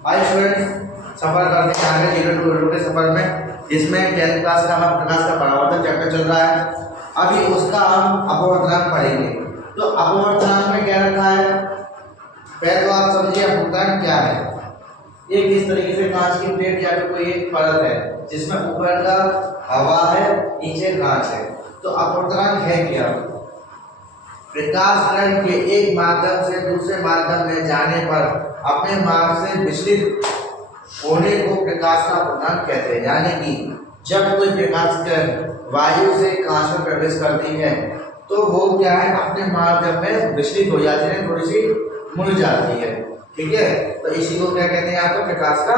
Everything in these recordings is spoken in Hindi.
आज स्टूडेंट सफर करते हैं आगे 0 to 2 के सफर में, जिसमें 10th क्लास का हमारा प्रकाश का परावर्तन चैप्टर चल रहा है। अभी उसका हम अपवर्तनांक पढ़ेंगे। तो अपवर्तनांक में क्या रखा है, पहले तो आप समझिए अपवर्तनांक क्या है। एक इस तरीके से कांच की प्लेट या फिर कोई एक परत है जिसमें ऊपर का हवा है, नीचे कांच है। तो अपवर्तनांक है क्या, प्रकाश किरण के एक माध्यम से दूसरे माध्यम में जाने पर अपने मार्ग से विचलित होने को प्रकाश का अपवर्तनांक कहते हैं। यानी कि जब कोई प्रकाश किरण वायु से कांच में प्रवेश करती है तो वो क्या है, अपने माध्यम में विचलित हो जाती है, थोड़ी सी मुड़ जाती है। ठीक है, तो इसी को क्या कहते हैं, आपको प्रकाश का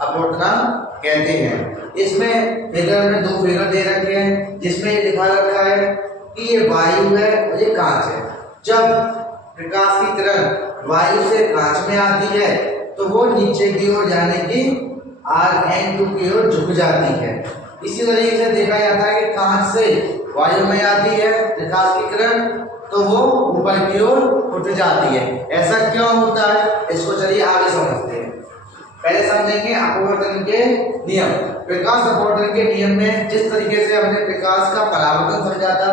अपवर्तनांक कहते हैं। इसमें फिगर में 2 फिगर दे रखे हैं जिसमें ये लिखा रखा है कि ये वायु है और ये कांच है। जब प्रकाश की किरण वायु से कांच में आती है तो वो नीचे की ओर जाने की Rn2 की ओर झुक जाती है। इसी तरीके से देखा जाता है कि कांच से वायु में आती है प्रकाश की किरण तो वो ऊपर की ओर उठ जाती है। ऐसा क्यों होता है, इसको चलिए आगे समझते हैं। पहले समझेंगे अपवर्तन के नियम। प्रकाश अपवर्तन के नियम में जिस तरीके से हमने प्रकाश का परावर्तन समझा था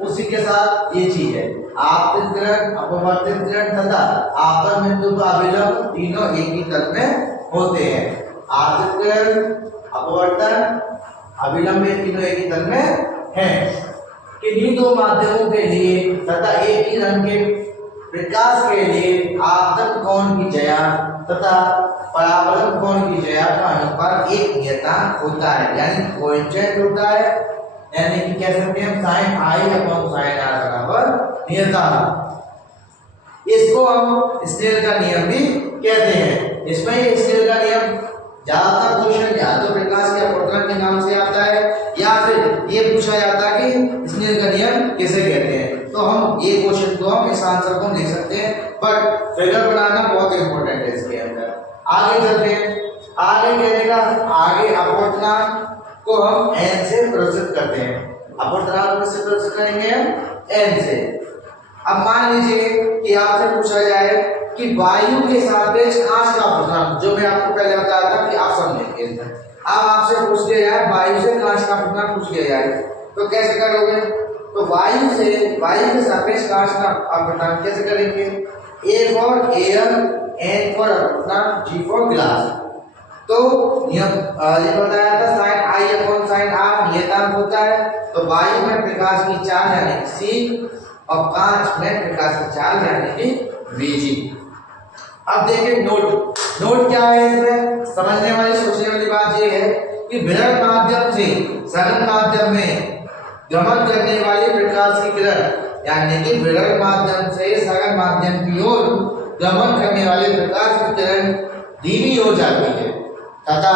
उसी के साथ ये चीज है, आपतित किरण, अपवर्तित किरण तथा आपतन बिंदु का अभिलंब तीनों एक ही तल में होते हैं। आपतित किरण, अपवर्तन, अभिलंब ये तीनों एक ही तल में हैं। किन्हीं दो माध्यमों के लिए तथा एक ही रंग के प्रकाश के लिए आपतन कोण की ज्या तथा परावर्तन कोण की ज्या का अनुपात एक नियतांक होता है, यानी कोएफिशिएंट होता है। यानी कि कह सकते हैं sin i upon sin r बराबर नियतांक। इसको हम स्नेल का नियम भी कहते हैं। इसमें ये स्नेल का नियम ज्यादातर क्वेश्चन या तो प्रकाश के अपवर्तन के नाम से आता है या फिर ये पूछा जाता है कि स्नेल का नियम किसे कहते हैं। तो हम ये क्वेश्चन को हम इस आंसर को लिख सकते हैं, बट फिगर बनाना बहुत इंपॉर्टेंट है इसके अंदर। आगे चलते हैं। आगे कहने का आगे अपवर्तनांक को हम n से प्रदर्शित करते हैं। अपवर्तनांक किससे प्रदर्शित करेंगे हम, n से। अब मान लीजिए कि आपसे पूछा जाए कि वायु के सापेक्ष कांच का अपवर्तनांक, जो मैं आपको पहले बताया था कि आप समझेंगे। अब आपसे पूछ लिया जाए वायु से कांच का अपवर्तनांक पूछ लिया जाए तो कैसे करोगे, तो वायु के सापेक्ष कांच का अपवर्तनांक कैसे करेंगे, A for air, N for अपवर्तनांक, G फॉर ग्लास। तो नियम ये बताया था sin i upon sin r नियतांक होता है। तो वायु में प्रकाश की चाल यानी कि c और कांच में प्रकाश की चाल यानी कि Vg। अब देखिए नोट क्या है, इसमें समझने वाली सोचने वाली बात ये है कि विरल माध्यम से सघन माध्यम में गमन करने वाली प्रकाश की किरण यानी कि विरल माध्यम से सघन माध्यम की ओर गमन करने वाली प्रकाश की किरण धीमी हो जाती है तथा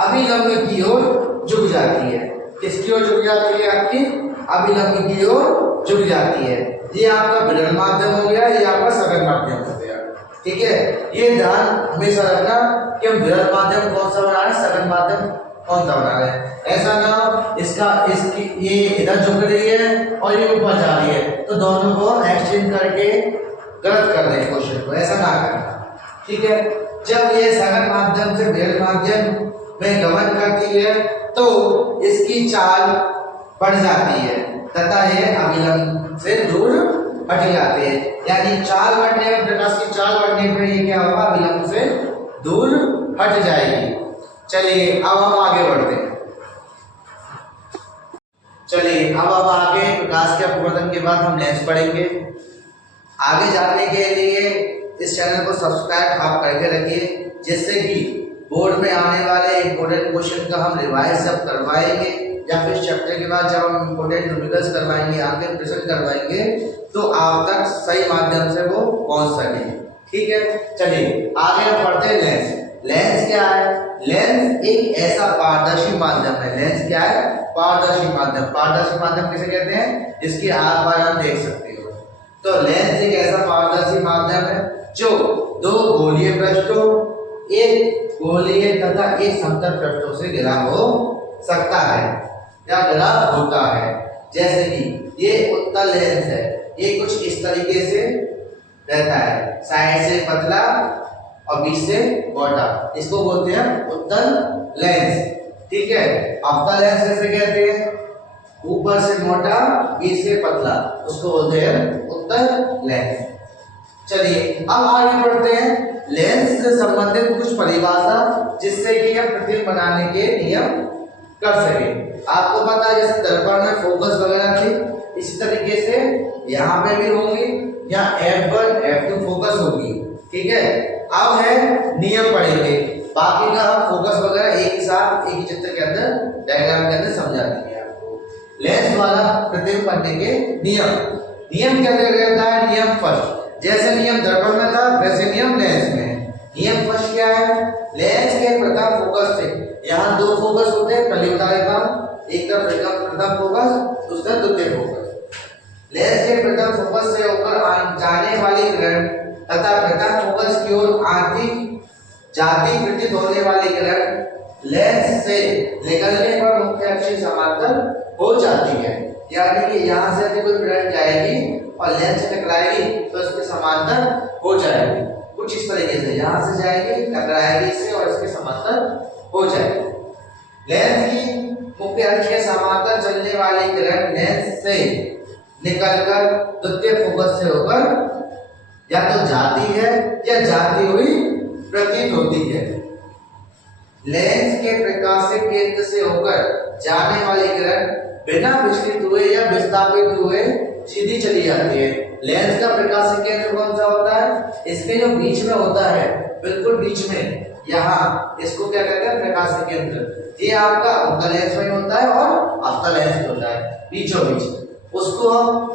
अभिलंब की ओर झुक जाती है। किसकी ओर झुक जाती है, आपकी अभिलंब की ओर झुक जाती है। ये आपका विरल माध्यम हो गया, ये आपका सघन माध्यम हो गया। ठीक है, ये ध्यान हमेशा रखना कि हम विरल माध्यम कौन सा बना रहे हैं, सघन माध्यम कौन सा बना रहे हैं। ऐसा ना हो इसकी ये इधर झुक रही है और ये ऊपर जा रही है तो दोनों को एक्सचेंज करके गलत कर दें क्वेश्चन को, ऐसा ना करना। ठीक है, जब ये सघन माध्यम से विरल माध्यम में गमन करती है तो इसकी चाल बढ़ जाती है तथा ये अभिलंब से दूर हट जाते हैं। यानी चाल बढ़ने पर, प्रकाश की चाल बढ़ने पर ये क्या होगा, अभिलंब से दूर हट जाएगी। चलिए अब हम आगे बढ़ते हैं। चलिए अब हम आगे प्रकाश के अपवर्तन के बाद हम लेंस पढ़ेंगे। आगे जाने के लिए इस चैनल को सब्सक्राइब आप करके रखिए, जिससे कि बोर्ड में आने वाले इंपॉर्टेंट क्वेश्चन का हम रिवाइज जब करवाएंगे या फिर चैप्टर के बाद जब हम इंपॉर्टेंट न्यूमेरिकल्स करवाएंगे, आगे प्रश्न करवाएंगे तो आप तक सही माध्यम से वो पहुंच सके। ठीक है, चलिए आगे हम पढ़ते हैं लेंस। लेंस क्या है, लेंस एक ऐसा पारदर्शी माध्यम है। लेंस क्या है, पारदर्शी माध्यम। पारदर्शी माध्यम किसे कहते हैं, जिसके आर पार हम देख सकते हो। तो लेंस एक ऐसा पारदर्शी माध्यम है जो दो गोलीय पृष्ठों, एक गोलीय तथा एक समतल पृष्ठों से घिरा हो सकता है या घिरा होता है। जैसे कि ये उत्तल लेंस है, ये कुछ इस तरीके से रहता है, साइड से पतला और बीच से मोटा, इसको बोलते हैं उत्तल लेंस। ठीक है, अवतल लेंस कैसे कहते हैं? ऊपर से मोटा बीच से पतला, उसको बोलते हैं उत्तल लेंस। चलिए अब आगे बढ़ते हैं। लेंस से संबंधित कुछ परिभाषा जिससे कि हम प्रतिबिंब बनाने के नियम कर सके। आपको पता है जैसे दर्पण में फोकस वगैरह थी, इसी तरीके से यहाँ पे भी होंगी, यहाँ F1 F2 फोकस होगी। ठीक है, अब है नियम पढ़ेंगे, बाकी का हम फोकस वगैरह एक ही साथ एक ही चित्र के अंदर डायग्राम के अंदर समझा देंगे आपको। लेंस द्वारा प्रतिबिंब बनने के नियम क्या कहता है? नियम फर्स्ट, जैसे नियम दर्पण में था वैसे नियम लेंस में। नियम फर्स्ट क्या है? लेंस के प्रथम फोकस से, यहाँ दो फोकस होते हैं, पहले बता देता हूं, एक तरफ प्रथम फोकस, दूसरा द्वितीय फोकस। लेंस के प्रथम फोकस से होकर जाने वाली किरण तथा प्रथम फोकस की ओर आती जाती प्रतीत होने वाली किरण लेंस से निकलने पर मुख्य अक्ष के समांतर हो जाती है। यानी कि यहाँ से कोई किरण जाएगी और लेंस से टकराएगी तो इसके समांतर हो जाएगी, कुछ इस तरीके से यहाँ से जाएगी, टकराएगी इससे और इसके समांतर हो जाएगी। लेंस की मुख्य अक्ष के समांतर चलने वाली किरण लेंस से निकलकर द्वितीय फोकस से होकर या तो जाती है या जाती हुई प्रतीत होती है। लेंस के प्रकाशिक केंद्र से होकर जाने वाली किरण बिना विचलित हुए या विस्थापित हुए सीधी चली जाती है। लेंस का प्रकाशिक केंद्र कौन सा होता है? इसके जो बीच में होता है, बिल्कुल बीच में, यहाँ इसको क्या कहते हैं? प्रकाशिक केंद्र। ये आपका उत्तल लेंस में होता है और अवतल लेंस में होता है, बीचों बीच। उसको हम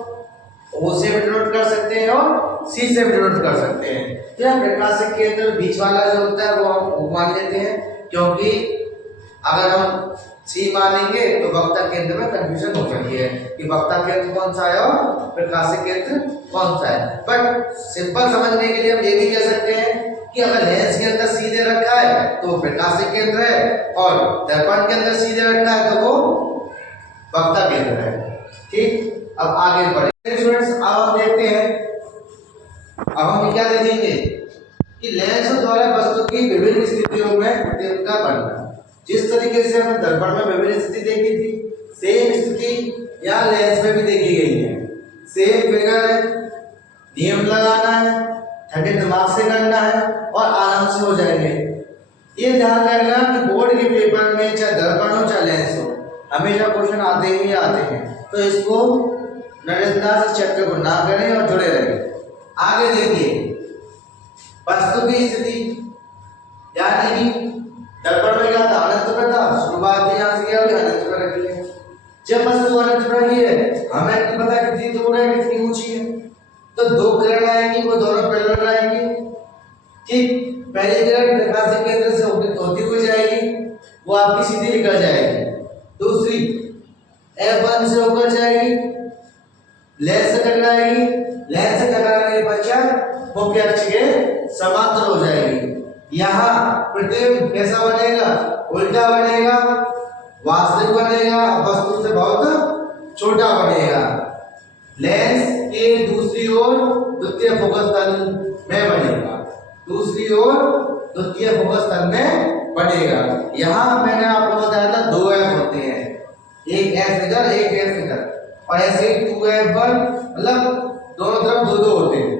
O से भी डिनोट कर सकते हैं और C से भी डिनोट कर सकते हैं। क्या प्रकाशिक केंद्र बीच वाला जो होता है वो हम O मान लेते हैं, क्योंकि अगर हम C मानेंगे तो वक्ता केंद्र में कंफ्यूजन हो सकती है कि वक्ता केंद्र कौन सा है और प्रकाशिक केंद्र कौन सा है। बट सिंपल समझने के लिए हम ये भी कह सकते हैं कि अगर लेंस के अंदर C दे रखा है तो प्रकाशिक केंद्र है और दर्पण के अंदर C दे रखा है तो वो वक्ता केंद्र है। ठीक, अब आगे बढ़े स्टूडेंट्स। अब हम देखते हैं, अब हम क्या देखेंगे कि लेंस द्वारा वस्तु की विभिन्न स्थितियों में प्रतिबिंब का बनना। जिस तरीके से हमने दर्पण में विभिन्न स्थिति देखी थी, सेम स्थिति यहाँ लेंस में भी देखी गई है। सेम फिगर है, नियम लगाना है, ठंडे दिमाग से करना है और आराम से हो जाएंगे। ये ध्यान रखना कि बोर्ड के पेपर में चाहे दर्पण हो चाहे लेंस हो, हमेशा क्वेश्चन आते ही आते हैं, तो इसको नजरअंदाज से चैप्टर को ना करें और जुड़े रहें। आगे देखिए, वस्तु की स्थिति, यानी कि दर्पण में क्या था? अनंत पर था, शुरुआत यहाँ से क्या हुई? अनंत पर रखी है। जब वस्तु अनंत पर रखी है, हमें नहीं पता कितनी दूर है, कितनी ऊंची है, तो दो किरण आएंगी, वो दोनों पैरेलल आएंगी। ठीक, पहली किरण प्रकाशिक केंद्र से होती हुई जाएगी, वो आपकी सीधी निकल जाएगी। दूसरी F1 से होकर जाएगी, लेंस से टकराएगी, लेंस से टकराने के पश्चात मुख्य अक्ष के समांतर हो जाएगी। यहाँ प्रतिबिंब कैसा बनेगा? उल्टा बनेगा, वास्तविक बनेगा, वस्तु से बहुत छोटा बनेगा। लेंस के दूसरी ओर द्वितीय फोकस तल में बनेगा, दूसरी ओर द्वितीय फोकस तल में बनेगा। यहाँ मैंने आपको बताया था 2 F होते हैं, एक F इधर एक F इधर, और ऐसे 2F1 मतलब दोनों तरफ 2-2 होते हैं।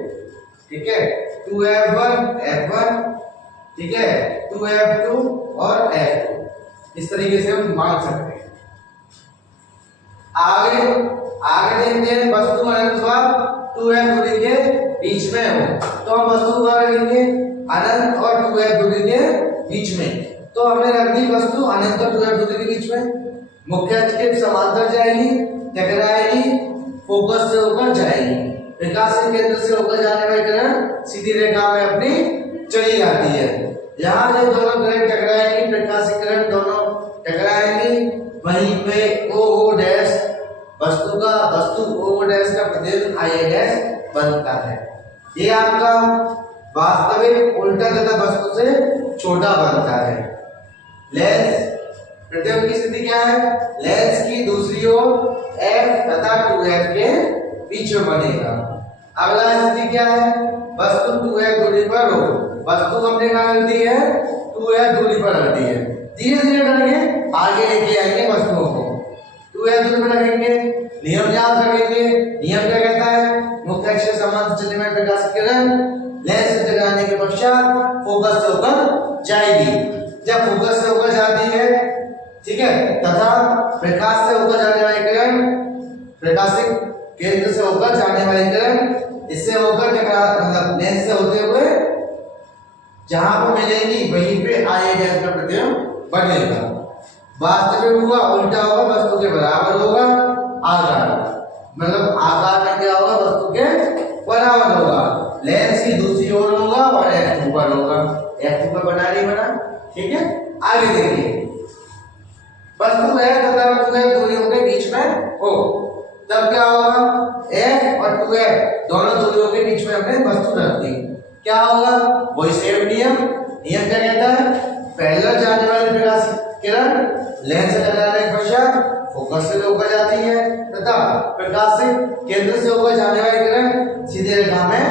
ठीक है, 2F1 F1, ठीक है, 2F2 और F2, इस तरीके से हम मान सकते हैं। आगे देखते हैं, वस्तु अनंत व 2F दूरी के बीच में हो, तो हम वस्तु द्वारा लेंगे अनंत और 2F दूरी के बीच में। तो हमने रख दी वस्तु अनंत और 2F दूरी के बीच में, मुख्य अक्ष के समांतर जाएगी, टकराएगी, फोकस से होकर जाएगी, प्रकाशिक केंद्र से होकर जाने वाली किरण सीधी रेखा में अपनी चली जाती है। यहाँ जब दोनों किरण टकराएंगी, प्रकाशिक किरण दोनों टकराएंगी, वहीं पे O डैश वस्तु O डैश का प्रतिबिंब I डैश बनता है। ये आपका वास्तविक उल्टा तथा वस्तु से छोटा बनता है। लेंस प्रतिबिंब की स्थिति क्या है? लेंस की दूसरी ओर F तथा 2F के बीच में बनेगा। अगला स्थिति क्या है? वस्तु 2F दूरी पर हो, वस्तु हमने कहाँ रख दी है, 2f दूरी पर रख दी है। धीरे धीरे करके आगे लेके आएंगे वस्तुओं को। 2f दूरी पर रखेंगे, नियम याद रखेंगे। नियम क्या कहता है, मुख्य अक्ष के समान चलने में प्रकाश की किरण लेंस से टकराने के पश्चात फोकस से होकर जाएगी। जब फोकस से होकर जाती है, ठीक है, तथा प्रकाश से होकर जाने वाली किरण, प्रकाशिक केंद्र से होकर जाने वाली किरण इससे होकर टकरा मतलब लेंस से होते हुए जहां पर मिलेंगी वहीं पे आई डैश का प्रतिबिंब बनेगा। वास्तविक हुआ उल्टा होगा, वस्तु के बराबर होगा आकार, मतलब आकार में क्या होगा, वस्तु के बराबर होगा। लेंस की दूसरी ओर होगा और f2 पर होगा। f2 पर बना नहीं बना, ठीक है। आगे देखिए, वस्तु है तथा वस्तु दूरियों के बीच में हो, तब क्या होगा, f और 2f दोनों दूरियों के बीच में हमने वस्तु रख दी, क्या होगा, वही सेम नियम। नियम क्या कहता है, पहले जाने वाली प्रकाश किरण लेंस से टकराने के पश्चात फोकस से होकर जाती है तथा प्रकाशिक केंद्र से होकर जाने वाली किरण सीधे रेखा में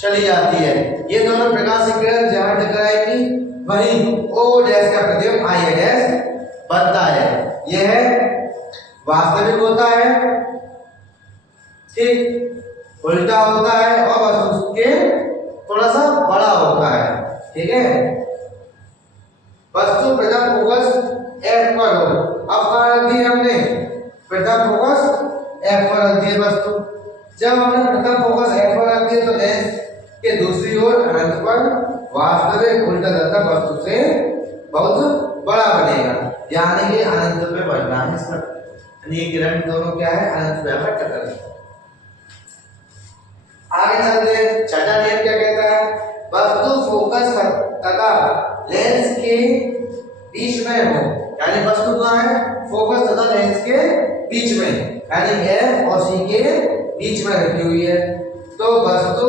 चली जाती है। ये दोनों प्रकाशिक किरण जहां टकराएंगी वहीं O डैश का प्रतिबिंब I डैश बनता है। यह वास्तविक होता है, ठीक, उल्टा होता है और वस्तु के थोड़ा सा बड़ा होता है, ठीक है। वस्तु प्रथम फोकस F पर हो, अब कहाँ रख दी हमने, प्रथम फोकस F पर रख दी वस्तु। जब हमने प्रथम फोकस F पर रख दिया तो लेंस के दूसरी ओर अनंत पर वास्तविक उल्टा तथा वस्तु से बहुत बड़ा बनेगा, यानी कि अनंत पे बढ़ना है इसका। ये किरण दोनों क्या है, अनंत पे आकर टकराएंगे। आगे चलते, छठा नियम क्या कहता है, वस्तु फोकस तथा लेंस के बीच में हो, यानी वस्तु कहाँ है, फोकस तथा लेंस के बीच में, यानी F और C के बीच में रखी हुई है, तो वस्तु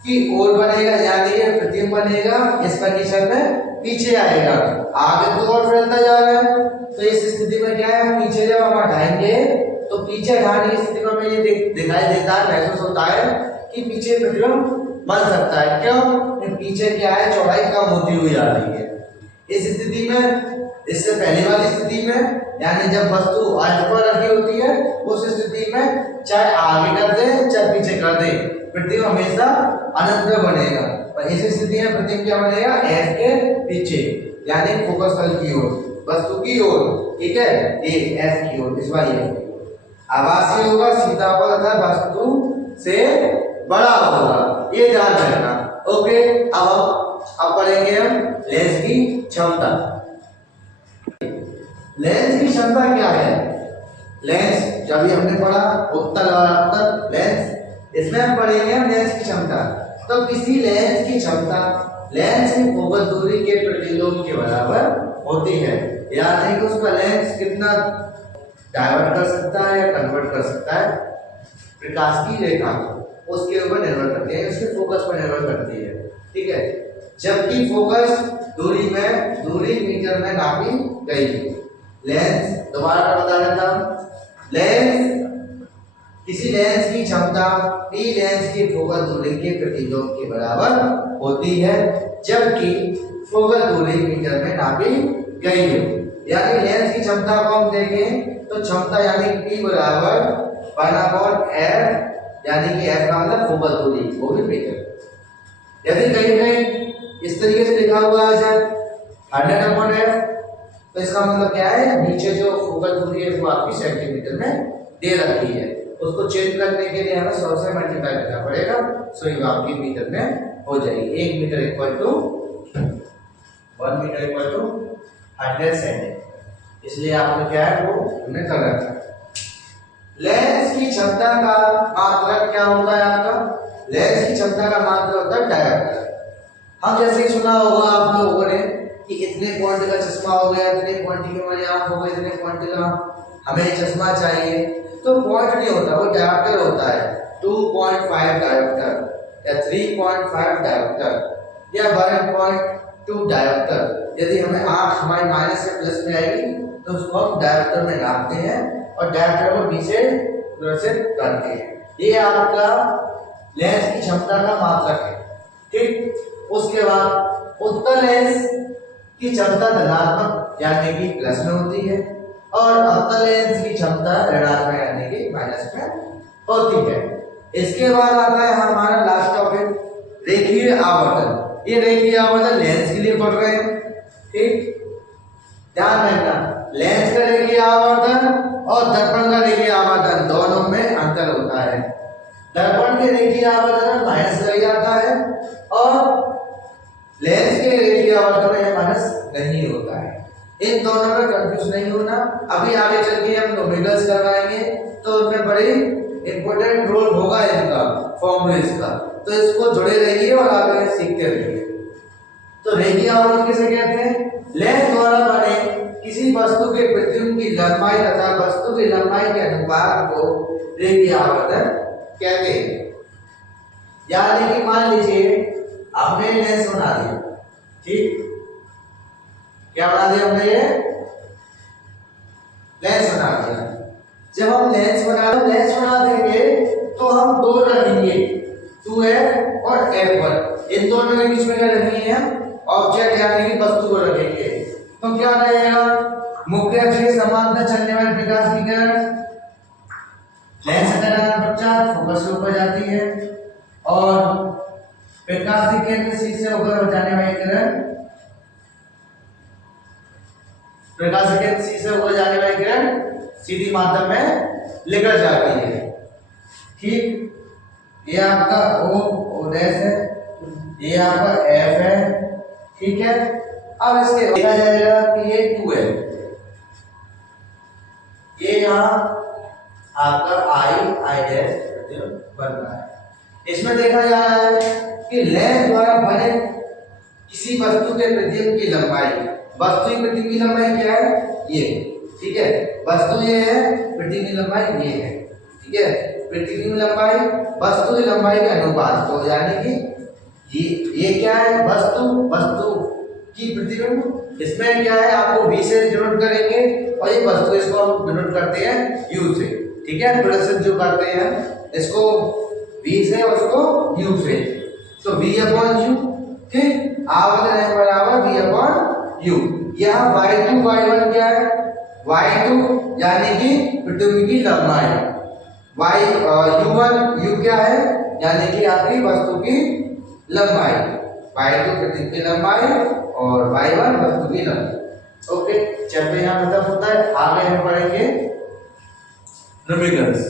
की ओर बनेगा, यानी ये प्रतिबिंब बनेगा, इस कंडीशन में पीछे आएगा, आगे तो और फैलता जा रहा है। तो इस स्थिति में क्या है, पीछे जब हम हटाएंगे तो पीछे हटाने की स्थिति में ये दिखाई देता है, महसूस होता है कि पीछे प्रतिबिंब बन सकता है। क्यों, पीछे क्या है, चौड़ाई कम होती हुई आ रही है। इस स्थिति में, इससे पहले वाली स्थिति में, यानी जब वस्तु अंत पर रखी होती है, उस स्थिति में चाहे आगे कर दे चाहे पीछे कर दे, प्रतिबिंब हमेशा अनंत में बनेगा। और इस स्थिति में प्रतिबिंब क्या बनेगा, F के पीछे, यानी फोकस तल की ओर, वस्तु की ओर, ठीक है, ये F की ओर, इस वाली F की ओर आभासी होगा, सीधा होगा तथा वस्तु से बड़ा होगा, ये ध्यान रखना। ओके, अब पढ़ेंगे हम लेंस की क्षमता। लेंस की क्षमता क्या है, लेंस जब भी हमने पढ़ा उत्तल और अवतल लेंस, इसमें हम पढ़ेंगे हम लेंस की क्षमता। तो किसी लेंस की क्षमता लेंस की फोकस दूरी के प्रतिलोम के बराबर होती है, यानी कि उसका लेंस कितना डाइवर्ट कर सकता है या कन्वर्ट कर सकता है प्रकाश की रेखा को, उसके ऊपर निर्भर करती है, उसके फोकस पर निर्भर करती है, ठीक है। जबकि फोकस दूरी मीटर में नापी गई। लेंस दोबारा बता देता हूं, लेंस किसी लेंस की क्षमता P लेंस की फोकस दूरी के प्रतिलोम के बराबर होती है, जबकि फोकस दूरी मीटर में नापी गई है। यानी लेंस की क्षमता को हम देखें तो क्षमता यानी P बराबर 1/f, यानी कि f का मतलब फोकस दूरी, वो भी मीटर। यदि कहीं इस तरीके से लिखा हुआ है 100/f, तो इसका मतलब क्या है, नीचे जो फोकस दूरी है वो आपकी सेंटीमीटर में दे रखी है, उसको चेंज करने के लिए हमें 100 से मल्टीप्लाई करना पड़ेगा, सो ये आपकी मीटर में हो जाएगी। 1 metre equal to 1 metre equal to 100 centimetres, इसलिए आपने क्या है वो हमने कर रखा है। लेंस की क्षमता का मात्रक क्या होता है आपका, लेंस की क्षमता का मात्रक होता है डायोप्टर। हम जैसे ही सुना होगा आप लोगों ने कि इतने पॉइंट का चश्मा हो गया, इतने पॉइंट की हमारी आंख हो गई, इतने पॉइंट का हमें चश्मा चाहिए, तो पॉइंट नहीं होता, वो डायोप्टर होता है। 2.5 डायोप्टर या 3.5 डायोप्टर या 1.2 डायोप्टर। यदि हमें आंख हमारी माइनस से प्लस में आएगी तो उसको हम डायोप्टर में नापते हैं और डायोप्टर को नीचे प्रदर्शित करते हैं। ये आपका लेंस की क्षमता का मात्रक है। ठीक। उसके बाद उत्तल लेंस की क्षमता धनात्मक यानी कि प्लस में होती है और अवतल लेंस की क्षमता ऋणात्मक यानी कि माइनस में होती है। इसके बाद आता है हमारा लास्ट टॉपिक रेखीय आवर्तन। ये रेखीय आवर्तन लेंस के लिए पढ़ रहे हैं, ठीक। ध्यान रखना, लेंस का रेखीय आवर्तन और दर्पण का रेखीय आवर्तन दोनों में अंतर होता है। दर्पण के रेखीय आवर्तन में माइनस लग जाता है और लेंस के रेखीय आवर्तन में माइनस नहीं होता है। इन दोनों में कंफ्यूज नहीं होना। अभी आगे चल के हम न्यूमेरिकल्स करवाएंगे तो उनमें बड़ी इंपॉर्टेंट रोल होगा इनका, फॉर्मूलेस का, तो इसको जुड़े रहिए और आगे सीखते रहिए। तो रेखीय आवर्तन किसे कहते हैं? लेंस द्वारा बने किसी वस्तु के प्रतिबिंब की लंबाई तथा वस्तु की लंबाई के अनुपात को रेखीय आवर्तन कहते हैं। यानी कि मान लीजिए हमने लेंस बना दिया, ठीक। क्या बना दिया हमने? ये लेंस बना दिया। जब हम लेंस बना देंगे तो हम दो रखेंगे 2f और f1। इन दोनों के बीच में क्या रखेंगे? ऑब्जेक्ट यानी कि वस्तु को रखेंगे। तो क्या रहेगा? मुख्य अक्ष के समांतर चलने वाले प्रकाश की किरण लेंस हटाने पश्चात फोकस के ऊपर जाती है और प्रकाश के केंद्र C से होकर जाने वाली किरण सीधी माध्यम में लेकर जाती है, ठीक। ये आपका O डैश है, ये आपका F है, ठीक है। अब इसके देखा जाएगा कि ये 2 है, ये यहाँ आपका I डैश बन रहा है। इसमें देखा जा रहा है कि लेंस द्वारा बने किसी वस्तु के प्रतिबिंब की लंबाई, वस्तु की प्रतिबिंब की लंबाई क्या है? ये, ठीक है। वस्तु ये है, प्रतिबिंब की लंबाई ये है, ठीक है। प्रतिबिंब लंबाई वस्तु की लंबाई के अनुपात को, यानी कि ये क्या है? वस्तु की प्रतिबिंब। इसमें क्या है? आपको v से डिनोट करेंगे और ये वस्तु इसको हम डिनोट करते हैं u से, ठीक है। प्रोडक्शन जो करते हैं इसको v से और उसको u से, तो v/u, ठीक। आवर्तन है बराबर v/u। यहाँ y2 y1 क्या है? y2 यानी कि प्रतिबिंब की लंबाई, u1 u क्या है? यानी कि आपकी वस्तु की लंबाई, y2 प्रतिबिंब की लंबाई और y1 वस्तु की लंबाई। ओके, चैप्टर यहाँ खत्म होता है। आगे हम पढ़ेंगे न्यूमेरिकल्स।